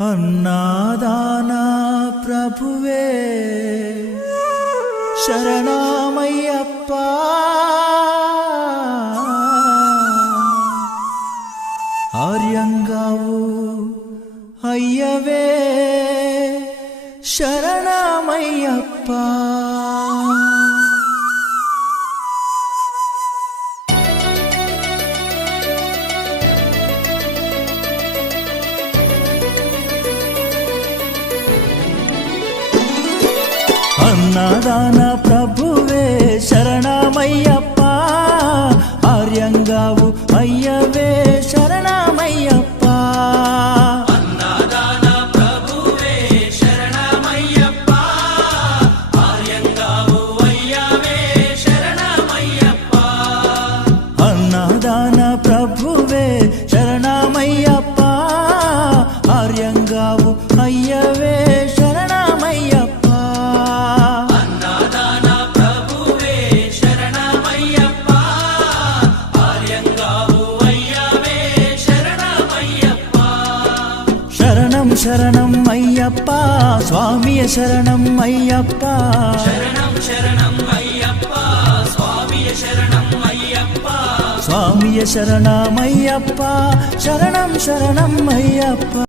అన్నాదాన ప్రభువే శరణమయ్యప్ప ఆర్యంగావు అయ్యవే శరణమయ్యప్ప అన్నదాన ప్రభువే శరణమయ్యప్ప ఆర్యంగావు అయ్యవే శరణమయ్యప్ప అన్నదాన ప్రభువే శరణమయ్యప్ప ఆర్యంగావు అయ్యవే శరణమయ్యప్ప అన్నదాన ప్రభువే శరణమయ్యప్ప ఆర్యంగావు అయ్యవే శరణం అయ్యప్ప స్వామియ శరణం అయ్యప్ప శరణం శరణం అయ్యప్ప స్వామియ శరణం అయ్యప్ప స్వామియ శరణమయ్యప్ప శరణం శరణం అయ్యప్ప